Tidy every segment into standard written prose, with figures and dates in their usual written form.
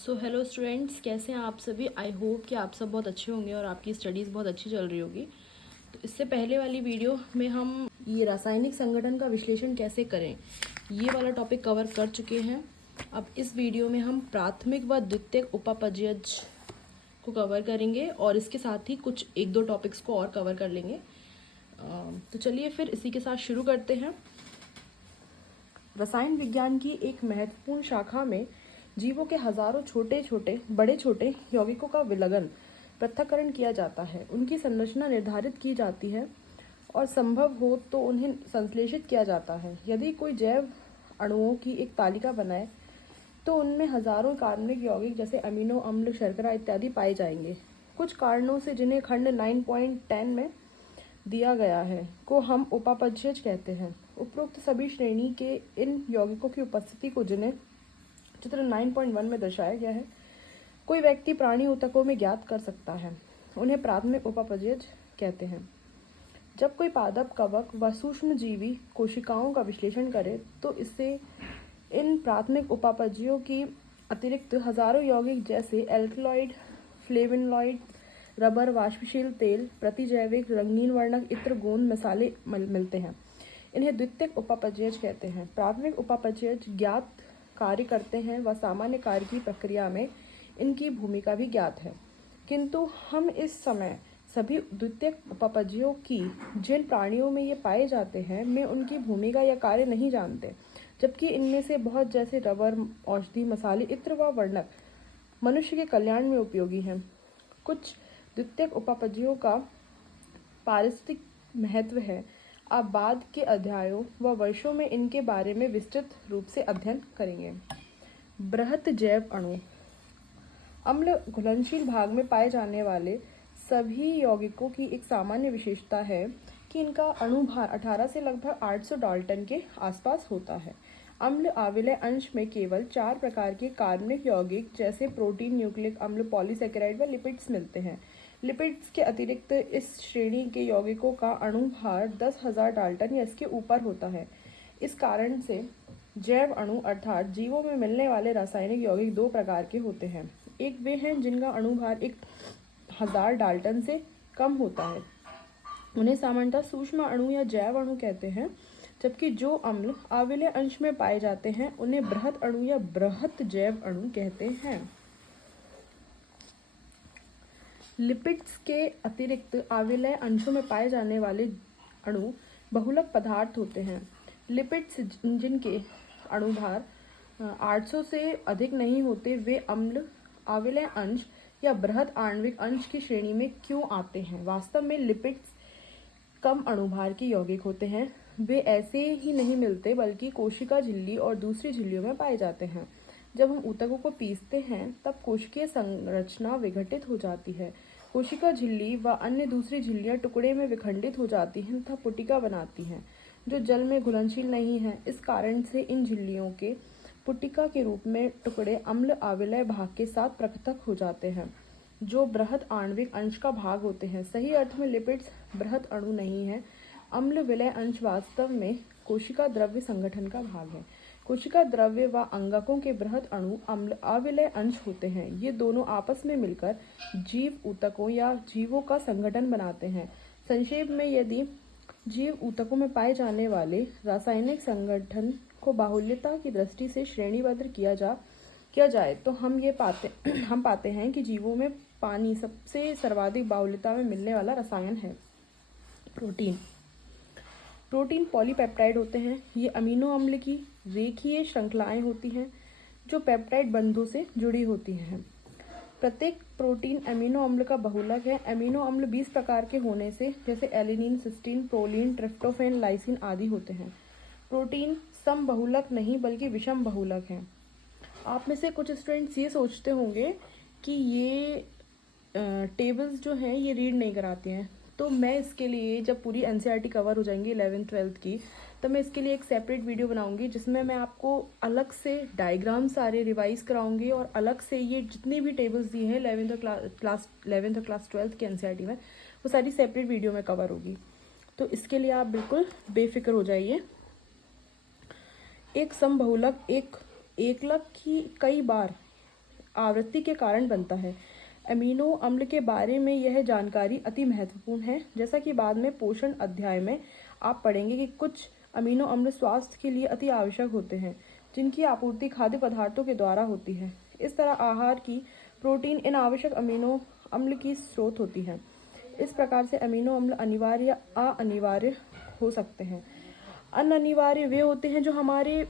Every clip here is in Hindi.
सो हेलो स्टूडेंट्स, कैसे हैं आप सभी। आई होप कि आप सब बहुत अच्छे होंगे और आपकी स्टडीज़ बहुत अच्छी चल रही होगी। तो इससे पहले वाली वीडियो में हम ये रासायनिक संगठन का विश्लेषण कैसे करें ये वाला टॉपिक कवर कर चुके हैं। अब इस वीडियो में हम प्राथमिक व द्वितीयक उपापचयज को कवर करेंगे और इसके साथ ही कुछ एक दो टॉपिक्स को और कवर कर लेंगे। तो चलिए फिर इसी के साथ शुरू करते हैं। रसायन विज्ञान की एक महत्वपूर्ण शाखा में जीवों के हजारों छोटे छोटे बड़े छोटे यौगिकों का विलगन पृथक्करण किया जाता है। उनकी संरचना निर्धारित की जाती है और संभव हो तो उन्हें संश्लेषित किया जाता है। यदि कोई जैव अणुओं की एक तालिका बनाए तो उनमें हजारों कार्बनिक यौगिक जैसे अमीनो अम्ल, शर्करा इत्यादि पाए जाएंगे। कुछ कारणों से, जिन्हें खंड 9.10 में दिया गया है, को हम उपापचयज कहते हैं। उपरोक्त सभी श्रेणी के इन यौगिकों की उपस्थिति को, जिन्हें चित्र 9.1 में दर्शाया गया है, कोई व्यक्ति प्राणी ऊतकों में ज्ञात कर सकता है। उन्हें प्राथमिक उपापचयज कहते हैं। जब कोई पादप, कवक व सूक्ष्म जीवी कोशिकाओं का विश्लेषण करे तो इससे इन प्राथमिक उपापचयों की अतिरिक्त हजारों यौगिक जैसे एल्कलॉइड, फ्लेवोनॉइड, रबर, वाष्पशील तेल, प्रतिजैविक, रंगीन वर्णक, इत्र, गोंद, मसाले मिलते हैं। इन्हें द्वितीयक उपापचयज कहते हैं। प्राथमिक उपापचयज ज्ञात कार्य करते हैं व सामान्य कार्य की प्रक्रिया में इनकी भूमिका भी ज्ञात है, किंतु हम इस समय सभी द्वितीयक उपापचयों की, जिन प्राणियों में ये पाए जाते हैं, में उनकी भूमिका या कार्य नहीं जानते, जबकि इनमें से बहुत जैसे रबर, औषधि, मसाले, इत्र व वर्णक मनुष्य के कल्याण में उपयोगी हैं। कुछ द्वितीयक उपापचयों का पारिस्थितिक महत्व है। आप बाद के अध्यायों व वर्षों में इनके बारे में विस्तृत रूप से अध्ययन करेंगे। बृहत जैव अणु। अम्ल घुलनशील भाग में पाए जाने वाले सभी यौगिकों की एक सामान्य विशेषता है कि इनका अणुभार 18 से लगभग 800 डाल्टन के आसपास होता है। अम्ल आविलय अंश में केवल 4 प्रकार के कार्बनिक यौगिक जैसे प्रोटीन, न्यूक्लिक अम्ल, पॉलीसेकेराइड व लिपिड्स मिलते हैं। लिपिड्स के अतिरिक्त इस श्रेणी के यौगिकों का अणुभार 10,000 डाल्टन या इसके ऊपर होता है। इस कारण से जैव अणु अर्थात जीवों में मिलने वाले रासायनिक यौगिक दो प्रकार के होते हैं। एक वे हैं जिनका अणुभार 1000 डाल्टन से कम होता है, उन्हें सामान्यतः सूक्ष्म अणु या जैव अणु कहते हैं, जबकि जो अम्ल आविलय अंश में पाए जाते हैं उन्हें बृहत अणु या बृहत जैव अणु कहते हैं। लिपिड्स के अतिरिक्त आविलय अंशों में पाए जाने वाले अणु बहुलक पदार्थ होते हैं। लिपिड्स जिनके अणुभार 800 से अधिक नहीं होते, वे अम्ल, आविलय अंश या बृहत आणविक अंश की श्रेणी में क्यों आते हैं? वास्तव में लिपिड्स कम अणुभार के यौगिक होते हैं। वे ऐसे ही नहीं मिलते, बल्कि कोशिका झिल्ली और दूसरी झिल्लियों में पाए जाते हैं। जब हम ऊतकों को पीसते हैं तब कोशिकीय संरचना विघटित हो जाती है। कोशिका झिल्ली व अन्य दूसरी झिल्लियां टुकड़े में विखंडित हो जाती हैं तथा पुटिका बनाती हैं, जो जल में घुलनशील नहीं है। इस कारण से इन झिल्लियों के पुटिका के रूप में टुकड़े अम्ल आविलय भाग के साथ पृथक हो जाते हैं, जो बृहत आणविक अंश का भाग होते हैं। सही अर्थ में लिपिड्स बृहत अणु नहीं है। अम्ल विलय अंश वास्तव में कोशिका द्रव्य संगठन का भाग है। कोशिका द्रव्य व अंगकों के बृहत अणु अम्ल आविलय अंश होते हैं। ये दोनों आपस में मिलकर जीव ऊतकों या जीवों का संगठन बनाते हैं। संक्षेप में, यदि जीव ऊतकों में पाए जाने वाले रासायनिक संगठन को बाहुल्यता की दृष्टि से श्रेणीबद्ध किया जाए तो हम पाते हैं कि जीवों में पानी सबसे सर्वाधिक बाहुल्यता में मिलने वाला रसायन है। प्रोटीन पॉलीपेप्टाइड होते हैं। ये अमीनो अम्ल की रेखीय श्रृंखलाएं होती हैं जो पेप्टाइड बंधों से जुड़ी होती हैं। प्रत्येक प्रोटीन अमीनो अम्ल का बहुलक है। अमीनो अम्ल 20 प्रकार के होने से, जैसे alanine, cysteine, proline, tryptophan, lysine आदि होते हैं। प्रोटीन सम बहुलक नहीं बल्कि विषम बहुलक हैं। आप में से कुछ स्टूडेंट्स ये सोचते होंगे कि ये टेबल्स जो हैं ये रीड नहीं कराती हैं, तो मैं इसके लिए, जब पूरी एनसीईआरटी कवर हो जाएंगी 11th-12th की, तो मैं इसके लिए एक सेपरेट वीडियो बनाऊंगी जिसमें मैं आपको अलग से डायग्राम सारे रिवाइज कराऊंगी और अलग से ये जितनी भी टेबल्स दी हैं 11th और क्लास 12th के एनसीईआरटी में, वो सारी सेपरेट वीडियो में कवर होगी। तो इसके लिए आप बिल्कुल बेफिक्र हो जाइए। एक समबहुलक एक एकलक की कई बार आवृत्ति के कारण बनता है। अमीनो अम्ल के बारे में यह जानकारी अति महत्वपूर्ण है। जैसा कि बाद में पोषण अध्याय में आप पढ़ेंगे कि कुछ अमीनो अम्ल स्वास्थ्य के लिए अति आवश्यक होते हैं, जिनकी आपूर्ति खाद्य पदार्थों के द्वारा होती है। इस तरह आहार की प्रोटीन इन आवश्यक अमीनो अम्ल की स्रोत होती है। इस प्रकार से अमीनो अम्ल अनिवार्य या अनिवार्य हो सकते हैं। अनिवार्य वे होते हैं जो हमारे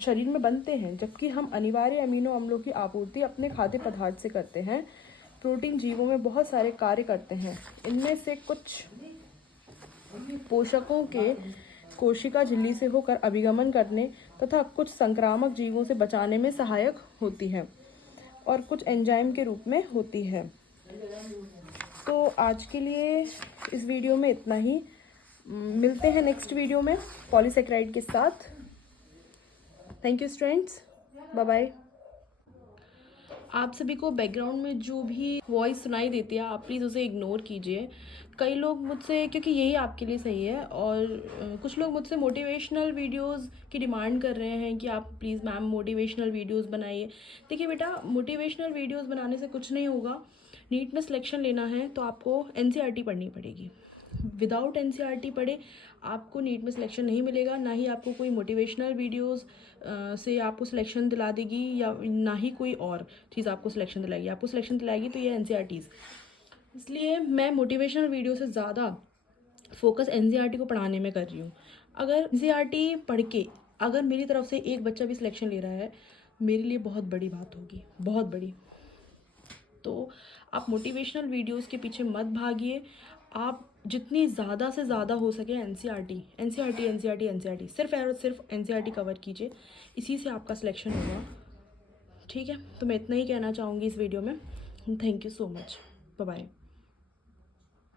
शरीर में बनते हैं, जबकि हम अनिवार्य अमीनो अम्लों की आपूर्ति अपने खाद्य पदार्थ से करते हैं। प्रोटीन जीवों में बहुत सारे कार्य करते हैं। इनमें से कुछ पोषकों के कोशिका झिल्ली से होकर अभिगमन करने तथा कुछ संक्रामक जीवों से बचाने में सहायक होती है और कुछ एंजाइम के रूप में होती है। तो आज के लिए इस वीडियो में इतना ही। मिलते हैं नेक्स्ट वीडियो में पॉलीसेकेराइड के साथ। Thank you students, bye bye. आप सभी को बैकग्राउंड में जो भी वॉइस सुनाई देती है आप प्लीज़ उसे इग्नोर कीजिए। कई लोग मुझसे, क्योंकि यही आपके लिए सही है, और कुछ लोग मुझसे मोटिवेशनल वीडियोस की डिमांड कर रहे हैं कि आप प्लीज़ मैम मोटिवेशनल वीडियोस बनाइए। देखिए बेटा, मोटिवेशनल वीडियोस बनाने से कुछ नहीं होगा। नीट में सिलेक्शन लेना है तो आपको एनसीईआरटी पढ़नी पड़ेगी। विदाउट एनसीईआरटी पढ़े आपको नीट में सिलेक्शन नहीं मिलेगा। ना ही आपको कोई मोटिवेशनल वीडियोस से आपको सिलेक्शन दिला देगी, या ना ही कोई और चीज़ आपको सिलेक्शन दिलाएगी। आपको सिलेक्शन दिलाएगी तो ये एनसीईआरटीज़। इसलिए मैं मोटिवेशनल वीडियो से ज़्यादा फोकस एनसीईआरटी को पढ़ाने में कर रही हूँ। अगर एनसीईआरटी पढ़ के अगर मेरी तरफ से एक बच्चा भी सिलेक्शन ले रहा है, मेरे लिए बहुत बड़ी बात होगी, बहुत बड़ी। तो आप मोटिवेशनल वीडियोस के पीछे मत भागिए। आप जितनी ज़्यादा से ज़्यादा हो सके एनसीईआरटी सिर्फ और सिर्फ एनसीईआरटी कवर कीजिए। इसी से आपका सिलेक्शन होगा। ठीक है, तो मैं इतना ही कहना चाहूँगी इस वीडियो में। Thank you so much, bye bye.